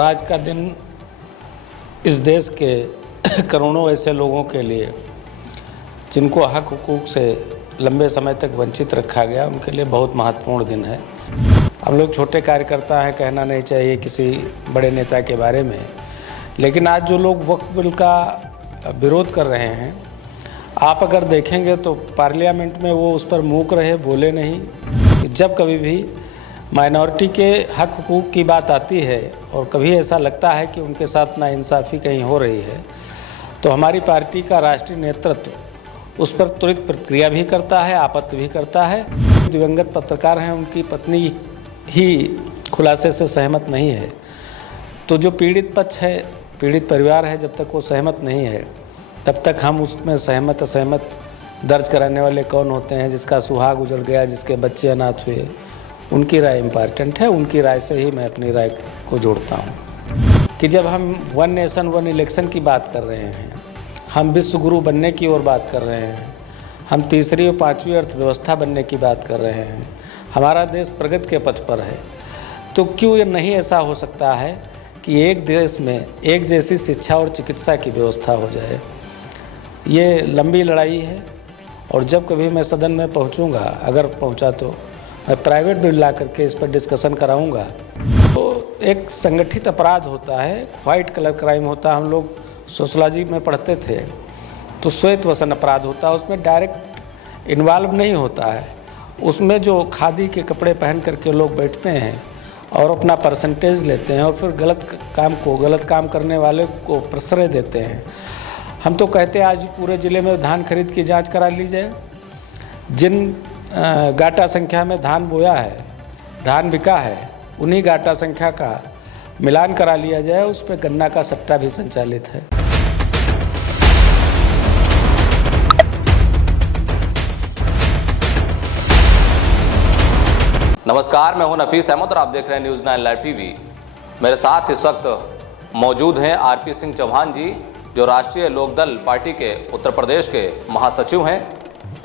आज का दिन इस देश के करोड़ों ऐसे लोगों के लिए जिनको हक हुकूक से लंबे समय तक वंचित रखा गया, उनके लिए बहुत महत्वपूर्ण दिन है। हम लोग छोटे कार्यकर्ता हैं, कहना नहीं चाहिए किसी बड़े नेता के बारे में, लेकिन आज जो लोग वक्फ बिल का विरोध कर रहे हैं, आप अगर देखेंगे तो पार्लियामेंट में वो उस पर मूक रहे, बोले नहीं। जब कभी भी माइनॉरिटी के हक हुकूक की बात आती है और कभी ऐसा लगता है कि उनके साथ नाइंसाफ़ी कहीं हो रही है, तो हमारी पार्टी का राष्ट्रीय नेतृत्व उस पर त्वरित प्रतिक्रिया भी करता है, आपत्ति भी करता है। दिवंगत पत्रकार हैं, उनकी पत्नी ही खुलासे से सहमत नहीं है, तो जो पीड़ित पक्ष है, पीड़ित परिवार है, जब तक वो सहमत नहीं है तब तक हम उसमें सहमत असहमत दर्ज कराने वाले कौन होते हैं। जिसका सुहाग उजड़ गया, जिसके बच्चे अनाथ हुए, उनकी राय इम्पॉर्टेंट है। उनकी राय से ही मैं अपनी राय को जोड़ता हूँ कि जब हम वन नेशन वन इलेक्शन की बात कर रहे हैं, हम विश्व गुरु बनने की ओर बात कर रहे हैं, हम तीसरी और पांचवी अर्थव्यवस्था बनने की बात कर रहे हैं, हमारा देश प्रगति के पथ पर है, तो क्यों ये नहीं ऐसा हो सकता है कि एक देश में एक जैसी शिक्षा और चिकित्सा की व्यवस्था हो जाए। ये लंबी लड़ाई है और जब कभी मैं सदन में पहुंचूंगा, अगर पहुंचा तो मैं प्राइवेट बिल ला करके इस पर डिस्कशन कराऊंगा। तो एक संगठित अपराध होता है, वाइट कलर क्राइम होता है। हम लोग सोशलॉजी में पढ़ते थे, तो श्वेत वसन अपराध होता है, उसमें डायरेक्ट इन्वॉल्व नहीं होता है। उसमें जो खादी के कपड़े पहन करके लोग बैठते हैं और अपना परसेंटेज लेते हैं और फिर गलत काम करने वाले को प्रश्रय देते हैं। हम तो कहते हैं आज पूरे ज़िले में धान खरीद की जांच करा ली जाए। जिन गाटा संख्या में धान बोया है, धान बिका है, उन्हीं गाटा संख्या का मिलान करा लिया जाए। उस पर गन्ना का सट्टा भी संचालित है। नमस्कार, मैं हूं नफीस अहमद और आप देख रहे हैं न्यूज़ 9 लाइव टीवी। मेरे साथ इस वक्त मौजूद हैं आरपी सिंह चौहान जी, जो राष्ट्रीय लोकदल पार्टी के उत्तर प्रदेश के महासचिव हैं।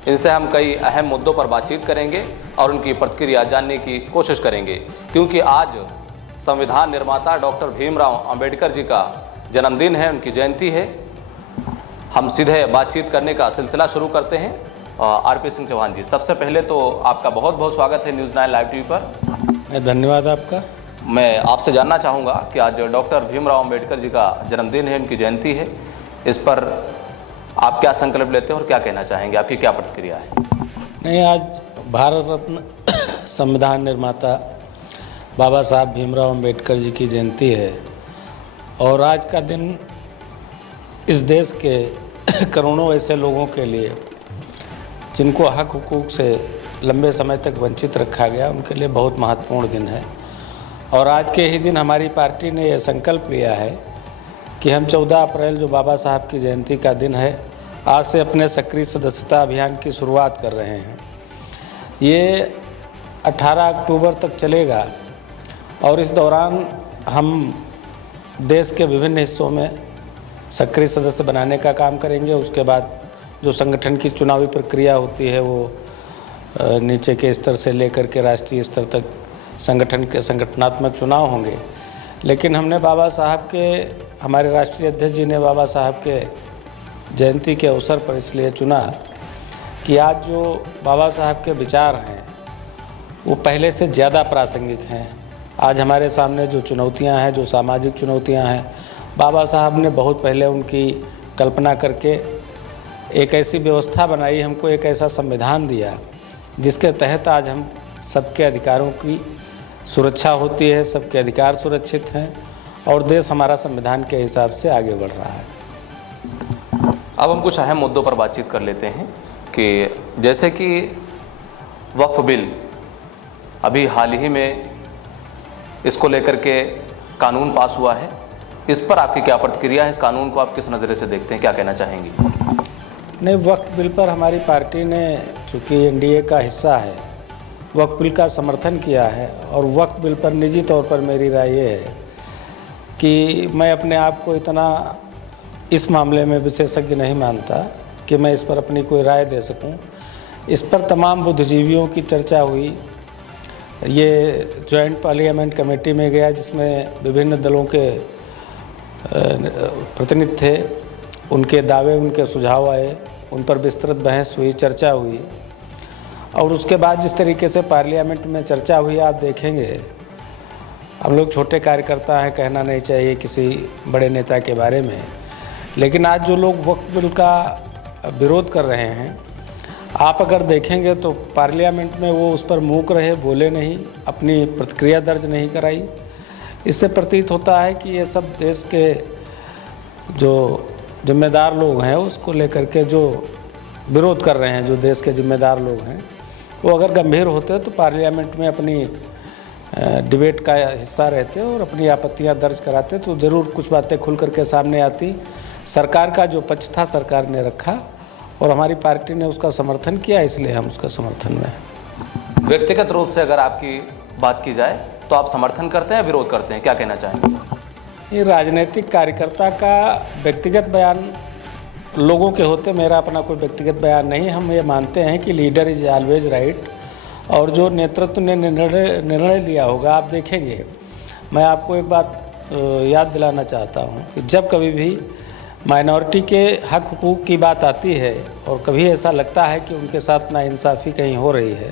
इनसे हम कई अहम मुद्दों पर बातचीत करेंगे और उनकी प्रतिक्रिया जानने की कोशिश करेंगे, क्योंकि आज संविधान निर्माता डॉक्टर भीमराव अंबेडकर जी का जन्मदिन है, उनकी जयंती है। हम सीधे बातचीत करने का सिलसिला शुरू करते हैं। आरपी सिंह चौहान जी, सबसे पहले तो आपका बहुत बहुत स्वागत है न्यूज़ 9 लाइव टीवी पर। धन्यवाद आपका। मैं आपसे जानना चाहूँगा कि आज डॉक्टर भीमराव अंबेडकर जी का जन्मदिन है, उनकी जयंती है, इस पर आप क्या संकल्प लेते हैं और क्या कहना चाहेंगे, आपकी क्या प्रतिक्रिया है? नहीं, आज भारत रत्न संविधान निर्माता बाबा साहब भीमराव अंबेडकर जी की जयंती है और आज का दिन इस देश के करोड़ों ऐसे लोगों के लिए जिनको हक हुकूक से लंबे समय तक वंचित रखा गया, उनके लिए बहुत महत्वपूर्ण दिन है। और आज के ही दिन हमारी पार्टी ने यह संकल्प लिया है कि हम 14 अप्रैल जो बाबा साहब की जयंती का दिन है, आज से अपने सक्रिय सदस्यता अभियान की शुरुआत कर रहे हैं। ये 18 अक्टूबर तक चलेगा और इस दौरान हम देश के विभिन्न हिस्सों में सक्रिय सदस्य बनाने का काम करेंगे। उसके बाद जो संगठन की चुनावी प्रक्रिया होती है, वो नीचे के स्तर से लेकर के राष्ट्रीय स्तर तक संगठन के संगठनात्मक चुनाव होंगे। लेकिन हमने बाबा साहब के, हमारे राष्ट्रीय अध्यक्ष जी ने बाबा साहब के जयंती के अवसर पर इसलिए चुना कि आज जो बाबा साहब के विचार हैं वो पहले से ज़्यादा प्रासंगिक हैं। आज हमारे सामने जो चुनौतियां हैं, जो सामाजिक चुनौतियां हैं, बाबा साहब ने बहुत पहले उनकी कल्पना करके एक ऐसी व्यवस्था बनाई, हमको एक ऐसा संविधान दिया जिसके तहत आज हम सबके अधिकारों की सुरक्षा होती है, सबके अधिकार सुरक्षित हैं और देश हमारा संविधान के हिसाब से आगे बढ़ रहा है। अब हम कुछ अहम मुद्दों पर बातचीत कर लेते हैं कि जैसे कि वक्फ बिल, अभी हाल ही में इसको लेकर के कानून पास हुआ है, इस पर आपकी क्या प्रतिक्रिया है? इस कानून को आप किस नज़रिए से देखते हैं, क्या कहना चाहेंगी? नहीं, वक्फ बिल पर हमारी पार्टी ने, चूँकि एनडीए का हिस्सा है, वक्फ बिल का समर्थन किया है। और वक्फ बिल पर निजी तौर पर मेरी राय ये है कि मैं अपने आप को इतना इस मामले में विशेषज्ञ नहीं मानता कि मैं इस पर अपनी कोई राय दे सकूं। इस पर तमाम बुद्धिजीवियों की चर्चा हुई, ये जॉइंट पार्लियामेंट कमेटी में गया, जिसमें विभिन्न दलों के प्रतिनिधि थे। उनके दावे, उनके सुझाव आए, उन पर विस्तृत बहस हुई, चर्चा हुई। और उसके बाद जिस तरीके से पार्लियामेंट में चर्चा हुई, आप देखेंगे, हम लोग छोटे कार्यकर्ता हैं, कहना नहीं चाहिए किसी बड़े नेता के बारे में, लेकिन आज जो लोग वक्फ बिल का विरोध कर रहे हैं, आप अगर देखेंगे तो पार्लियामेंट में वो उस पर मूक रहे, बोले नहीं, अपनी प्रतिक्रिया दर्ज नहीं कराई। इससे प्रतीत होता है कि ये सब देश के जो जिम्मेदार लोग हैं उसको लेकर के जो विरोध कर रहे हैं, जो देश के जिम्मेदार लोग हैं, वो अगर गंभीर होते तो पार्लियामेंट में अपनी डिबेट का हिस्सा रहते और अपनी आपत्तियां दर्ज कराते तो ज़रूर कुछ बातें खुल करके सामने आती। सरकार का जो पक्ष था सरकार ने रखा और हमारी पार्टी ने उसका समर्थन किया, इसलिए हम उसका समर्थन में। व्यक्तिगत रूप से अगर आपकी बात की जाए तो आप समर्थन करते हैं या विरोध करते हैं, क्या कहना चाहेंगे? ये राजनीतिक कार्यकर्ता का व्यक्तिगत बयान लोगों के होते, मेरा अपना कोई व्यक्तिगत बयान नहीं। हम ये मानते हैं कि लीडर इज ऑलवेज राइट, और जो नेतृत्व ने निर्णय लिया होगा, आप देखेंगे। मैं आपको एक बात याद दिलाना चाहता हूँ कि जब कभी भी माइनॉरिटी के हक हुकूक की बात आती है और कभी ऐसा लगता है कि उनके साथ नाइंसाफ़ी कहीं हो रही है,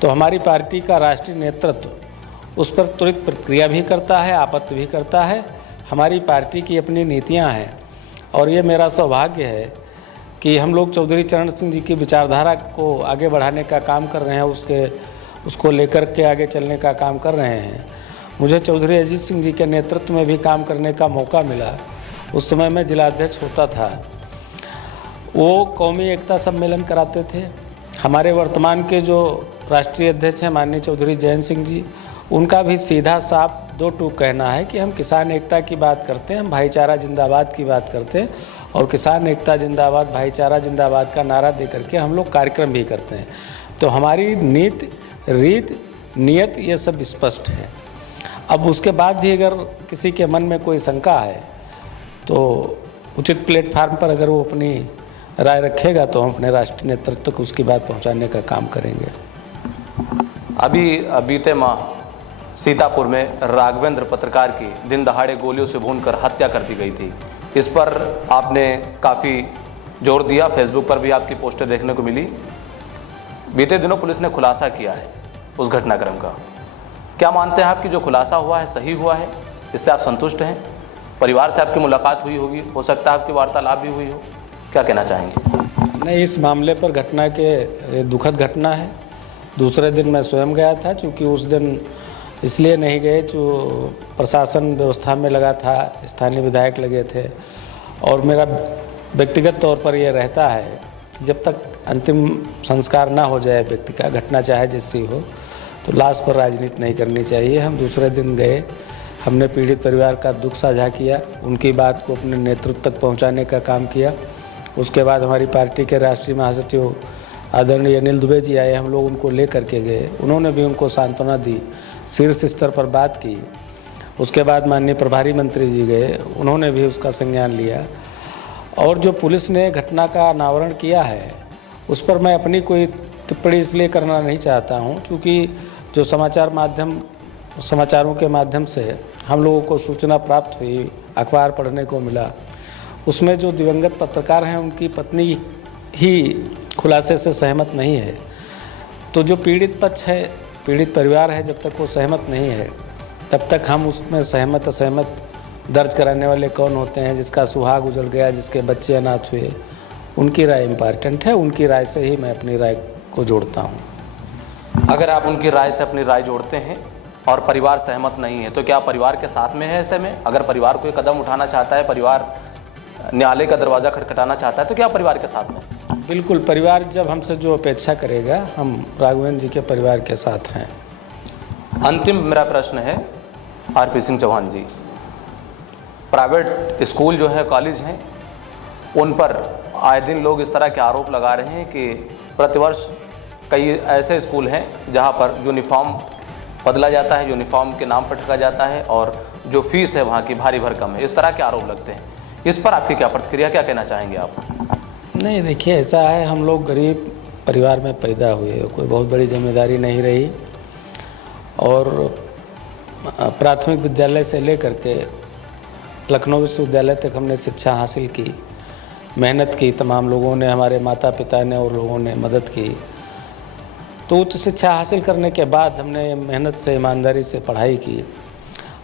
तो हमारी पार्टी का राष्ट्रीय नेतृत्व उस पर त्वरित प्रतिक्रिया भी करता है, आपत्ति भी करता है। हमारी पार्टी की अपनी नीतियां हैं और ये मेरा सौभाग्य है कि हम लोग चौधरी चरण सिंह जी की विचारधारा को आगे बढ़ाने का काम कर रहे हैं, उसको लेकर के आगे चलने का काम कर रहे हैं। मुझे चौधरी अजीत सिंह जी के नेतृत्व में भी काम करने का मौका मिला। उस समय मैं जिलाध्यक्ष होता था। वो कौमी एकता सम्मेलन कराते थे। हमारे वर्तमान के जो राष्ट्रीय अध्यक्ष हैं माननीय चौधरी जयंत सिंह जी, उनका भी सीधा साफ दो टूक कहना है कि हम किसान एकता की बात करते हैं, हम भाईचारा जिंदाबाद की बात करते हैं, और किसान एकता जिंदाबाद, भाईचारा जिंदाबाद का नारा दे करके हम लोग कार्यक्रम भी करते हैं। तो हमारी नीति, रीत, नियत ये सब स्पष्ट है। अब उसके बाद भी अगर किसी के मन में कोई शंका है तो उचित प्लेटफार्म पर अगर वो अपनी राय रखेगा तो हम अपने राष्ट्रीय नेतृत्व को उसकी बात पहुंचाने का काम करेंगे। अभी बीते माह सीतापुर में राघवेंद्र पत्रकार की दिन दहाड़े गोलियों से भूनकर हत्या कर दी गई थी। इस पर आपने काफ़ी जोर दिया, फेसबुक पर भी आपकी पोस्टें देखने को मिली। बीते दिनों पुलिस ने खुलासा किया है उस घटनाक्रम का। क्या मानते हैं आप कि जो खुलासा हुआ है सही हुआ है? इससे आप संतुष्ट हैं? परिवार से आपकी मुलाकात हुई होगी, हो सकता है आपकी वार्तालाप भी हुई हो, क्या कहना चाहेंगे? नहीं, इस मामले पर घटना के दुखद घटना है। दूसरे दिन मैं स्वयं गया था, चूँकि उस दिन इसलिए नहीं गए जो प्रशासन व्यवस्था में लगा था, स्थानीय विधायक लगे थे, और मेरा व्यक्तिगत तौर पर यह रहता है कि जब तक अंतिम संस्कार ना हो जाए व्यक्ति का, घटना चाहे जैसी हो, तो लाश पर राजनीति नहीं करनी चाहिए। हम दूसरे दिन गए, हमने पीड़ित परिवार का दुख साझा किया, उनकी बात को अपने नेतृत्व तक पहुंचाने का काम किया। उसके बाद हमारी पार्टी के राष्ट्रीय महासचिव आदरणीय अनिल दुबे जी आए, हम लोग उनको ले करके गए, उन्होंने भी उनको सांत्वना दी, शीर्ष स्तर पर बात की। उसके बाद माननीय प्रभारी मंत्री जी गए, उन्होंने भी उसका संज्ञान लिया। और जो पुलिस ने घटना का अनावरण किया है उस पर मैं अपनी कोई टिप्पणी इसलिए करना नहीं चाहता हूं, चूँकि जो समाचारों के माध्यम से हम लोगों को सूचना प्राप्त हुई, अखबार पढ़ने को मिला, उसमें जो दिवंगत पत्रकार हैं उनकी पत्नी ही खुलासे से सहमत नहीं है। तो जो पीड़ित पक्ष है, पीड़ित परिवार है, जब तक वो सहमत नहीं है तब तक हम उसमें सहमत असहमत दर्ज कराने वाले कौन होते हैं? जिसका सुहाग उजड़ गया, जिसके बच्चे अनाथ हुए, उनकी राय इम्पॉर्टेंट है। उनकी राय से ही मैं अपनी राय को जोड़ता हूँ। अगर आप उनकी राय से अपनी राय जोड़ते हैं और परिवार सहमत नहीं है तो क्या परिवार के साथ में है ऐसे में? अगर परिवार कोई कदम उठाना चाहता है, परिवार न्यायालय का दरवाज़ा खटखटाना चाहता है, तो क्या परिवार के साथ में? बिल्कुल, परिवार जब हमसे जो अपेक्षा करेगा, हम राघवेंद्र जी के परिवार के साथ हैं। अंतिम मेरा प्रश्न है आरपी सिंह चौहान जी, प्राइवेट स्कूल जो है, कॉलेज हैं, उन पर आए दिन लोग इस तरह के आरोप लगा रहे हैं कि प्रतिवर्ष कई ऐसे स्कूल हैं जहां पर यूनिफॉर्म बदला जाता है, यूनिफॉर्म के नाम पर ठगा जाता है और जो फीस है वहाँ की भारी भरकम है। इस तरह के आरोप लगते हैं। इस पर आपकी क्या प्रतिक्रिया, क्या कहना चाहेंगे आप? नहीं, देखिए, ऐसा है, हम लोग गरीब परिवार में पैदा हुए, कोई बहुत बड़ी जिम्मेदारी नहीं रही। और प्राथमिक विद्यालय से लेकर के लखनऊ विश्वविद्यालय तक हमने शिक्षा हासिल की। मेहनत की, तमाम लोगों ने, हमारे माता पिता ने और लोगों ने मदद की। तो उच्च शिक्षा हासिल करने के बाद हमने मेहनत से, ईमानदारी से पढ़ाई की।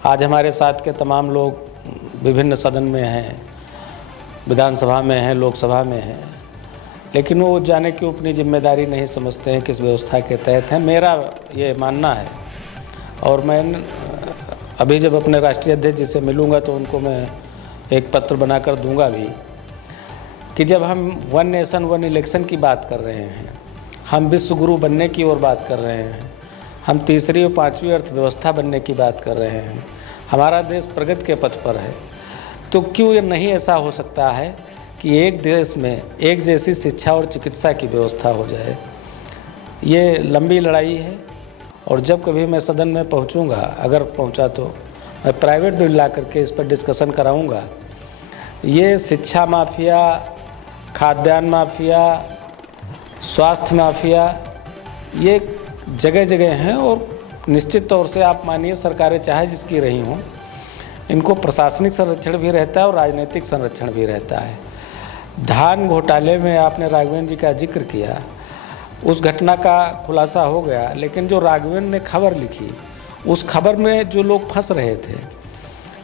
आज हमारे साथ के तमाम लोग विभिन्न सदन में हैं, विधानसभा में हैं, लोकसभा में हैं, लेकिन वो जाने की अपनी जिम्मेदारी नहीं समझते हैं, किस व्यवस्था के तहत हैं। मेरा ये मानना है, और मैं अभी जब अपने राष्ट्रीय अध्यक्ष जी से मिलूँगा तो उनको मैं एक पत्र बनाकर दूंगा भी, कि जब हम वन नेशन वन इलेक्शन की बात कर रहे हैं, हम विश्व गुरु बनने की ओर बात कर रहे हैं, हम तीसरी और पांचवी अर्थव्यवस्था बनने की बात कर रहे हैं, हमारा देश प्रगति के पथ पर है, तो क्यों ये नहीं ऐसा हो सकता है कि एक देश में एक जैसी शिक्षा और चिकित्सा की व्यवस्था हो जाए। ये लंबी लड़ाई है, और जब कभी मैं सदन में पहुंचूंगा, अगर पहुंचा तो मैं प्राइवेट बिल ला करके इस पर डिस्कशन कराऊंगा। ये शिक्षा माफिया, खाद्यान्न माफिया, स्वास्थ्य माफिया, ये जगह जगह हैं, और निश्चित तौर से आप मानिए सरकारें चाहे जिसकी रही हों, इनको प्रशासनिक संरक्षण भी रहता है और राजनीतिक संरक्षण भी रहता है। धान घोटाले में आपने राघवेंद्र जी का जिक्र किया, उस घटना का खुलासा हो गया, लेकिन जो राघवेंद्र ने खबर लिखी, उस खबर में जो लोग फंस रहे थे,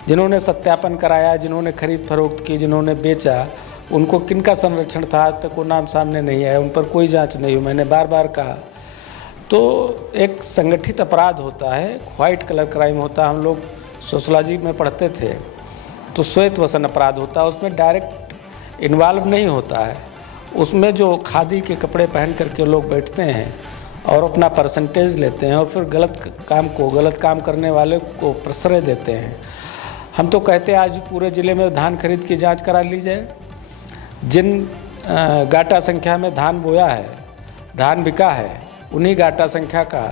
जिन्होंने सत्यापन कराया, जिन्होंने खरीद फरोख्त की, जिन्होंने बेचा, उनको किनका संरक्षण था, आज तक वो नाम सामने नहीं आया, उन पर कोई जांच नहीं हुई। मैंने बार बार कहा, तो एक संगठित अपराध होता है, व्हाइट कलर क्राइम होता है। हम लोग सोशलॉजी में पढ़ते थे, तो श्वेत वसन अपराध होता है, उसमें डायरेक्ट इन्वॉल्व नहीं होता है। उसमें जो खादी के कपड़े पहन करके लोग बैठते हैं और अपना परसेंटेज लेते हैं, और फिर गलत काम करने वाले को प्रश्रय देते हैं। हम तो कहते हैं आज पूरे ज़िले में धान खरीद की जांच करा ली जाए, जिन गाटा संख्या में धान बोया है, धान बिका है, उन्हीं गाटा संख्या का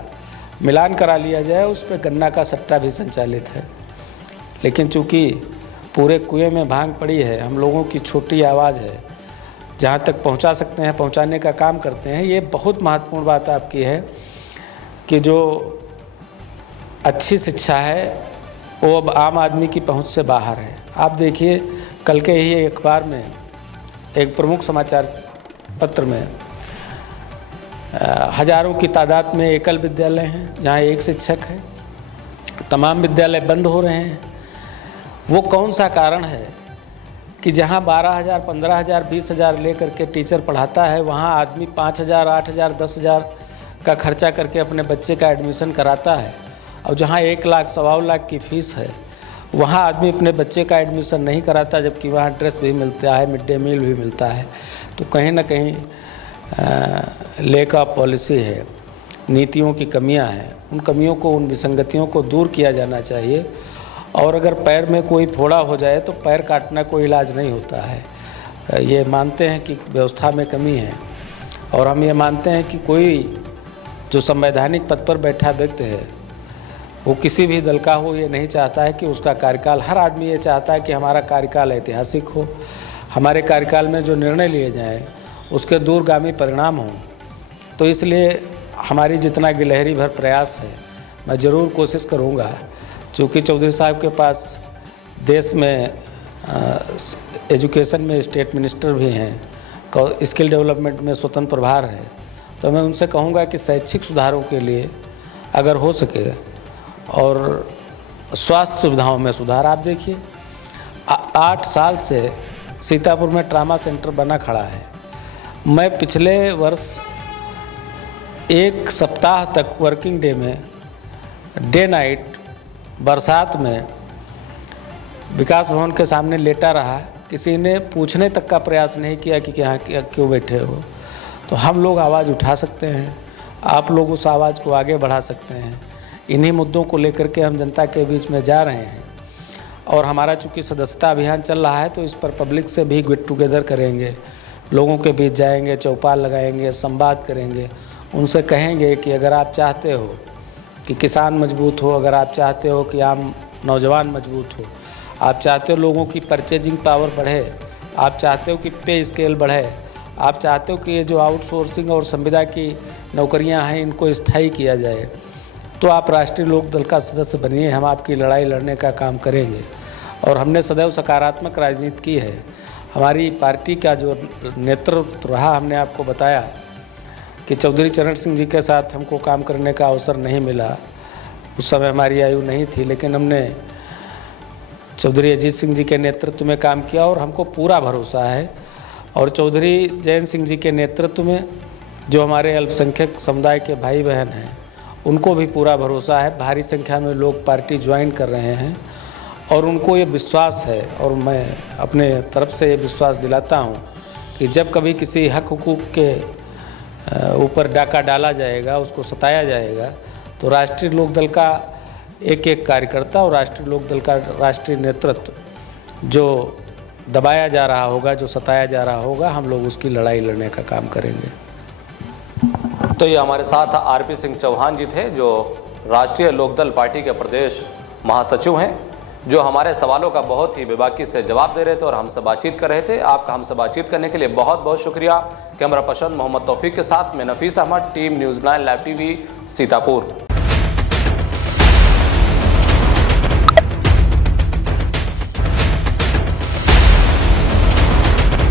मिलान करा लिया जाए, उस पर गन्ना का सट्टा भी संचालित है। लेकिन चूंकि पूरे कुएं में भांग पड़ी है, हम लोगों की छोटी आवाज़ है, जहाँ तक पहुँचा सकते हैं पहुँचाने का काम करते हैं। ये बहुत महत्वपूर्ण बात आपकी है कि जो अच्छी शिक्षा है वो अब आम आदमी की पहुँच से बाहर है। आप देखिए, कल के ही अखबार में एक प्रमुख समाचार पत्र में हजारों की तादाद में एकल विद्यालय हैं जहाँ एक शिक्षक है, तमाम विद्यालय बंद हो रहे हैं। वो कौन सा कारण है कि जहाँ 12,000, 15,000, 20,000 लेकर के टीचर पढ़ाता है, वहाँ आदमी 5,000, 8,000, 10,000 का खर्चा करके अपने बच्चे का एडमिशन कराता है, और जहाँ 1 लाख, 1.25 लाख की फ़ीस है, वहाँ आदमी अपने बच्चे का एडमिशन नहीं कराता, जबकि वहाँ ड्रेस भी मिलता है, मिड डे मील भी मिलता है। तो कहीं ना कहीं लैक ऑफ पॉलिसी है, नीतियों की कमियां हैं। उन कमियों को, उन विसंगतियों को दूर किया जाना चाहिए। और अगर पैर में कोई फोड़ा हो जाए तो पैर काटना कोई इलाज नहीं होता है। ये मानते हैं कि व्यवस्था में कमी है, और हम ये मानते हैं कि कोई जो संवैधानिक पद पर बैठा व्यक्ति है, वो किसी भी दल का हो, ये नहीं चाहता है कि उसका कार्यकाल, हर आदमी ये चाहता है कि हमारा कार्यकाल ऐतिहासिक हो, हमारे कार्यकाल में जो निर्णय लिए जाएँ उसके दूरगामी परिणाम हों। तो इसलिए हमारी जितना गिलहरी भर प्रयास है, मैं ज़रूर कोशिश करूँगा, चूँकि चौधरी साहब के पास देश में एजुकेशन में स्टेट मिनिस्टर भी हैं, स्किल डेवलपमेंट में स्वतंत्र प्रभार है, तो मैं उनसे कहूँगा कि शैक्षिक सुधारों के लिए अगर हो सके, और स्वास्थ्य सुविधाओं में सुधार। आप देखिए, 8 साल से सीतापुर में ट्रामा सेंटर बना खड़ा है। मैं पिछले वर्ष 1 सप्ताह तक वर्किंग डे में, डे नाइट, बरसात में विकास भवन के सामने लेटा रहा। किसी ने पूछने तक का प्रयास नहीं किया कि यहाँ क्यों बैठे हो। तो हम लोग आवाज़ उठा सकते हैं, आप लोग उस आवाज़ को आगे बढ़ा सकते हैं। इन्हीं मुद्दों को लेकर के हम जनता के बीच में जा रहे हैं, और हमारा चूँकि सदस्यता अभियान चल रहा है, तो इस पर पब्लिक से भी गेट टुगेदर करेंगे, लोगों के बीच जाएंगे, चौपाल लगाएंगे, संवाद करेंगे, उनसे कहेंगे कि अगर आप चाहते हो कि किसान मजबूत हो, अगर आप चाहते हो कि आम नौजवान मजबूत हो, आप चाहते हो लोगों की परचेजिंग पावर बढ़े, आप चाहते हो कि पे स्केल बढ़े, आप चाहते हो कि ये जो आउटसोर्सिंग और संविदा की नौकरियां हैं इनको स्थायी किया जाए, तो आप राष्ट्रीय लोक दल का सदस्य बनिए, हम आपकी लड़ाई लड़ने का काम करेंगे। और हमने सदैव सकारात्मक राजनीति की है। हमारी पार्टी का जो नेतृत्व रहा, हमने आपको बताया कि चौधरी चरण सिंह जी के साथ हमको काम करने का अवसर नहीं मिला, उस समय हमारी आयु नहीं थी, लेकिन हमने चौधरी अजीत सिंह जी के नेतृत्व में काम किया और हमको पूरा भरोसा है। और चौधरी जयंत सिंह जी के नेतृत्व में जो हमारे अल्पसंख्यक समुदाय के भाई बहन हैं, उनको भी पूरा भरोसा है। भारी संख्या में लोग पार्टी ज्वाइन कर रहे हैं और उनको ये विश्वास है, और मैं अपने तरफ से ये विश्वास दिलाता हूँ कि जब कभी किसी हक हुकूक के ऊपर डाका डाला जाएगा, उसको सताया जाएगा, तो राष्ट्रीय लोकदल का एक एक कार्यकर्ता और राष्ट्रीय लोकदल का राष्ट्रीय नेतृत्व जो दबाया जा रहा होगा, जो सताया जा रहा होगा, हम लोग उसकी लड़ाई लड़ने का काम करेंगे। तो ये हमारे साथ आरपी सिंह चौहान जी थे, जो राष्ट्रीय लोकदल पार्टी के प्रदेश महासचिव हैं, जो हमारे सवालों का बहुत ही बेबाकी से जवाब दे रहे थे और हमसे बातचीत कर रहे थे। आपका हमसे बातचीत करने के लिए बहुत बहुत शुक्रिया। कैमरा पर्सन मोहम्मद तौफीक के साथ मैं Nafees Ahmad, team news 9 live TV, Sitapur.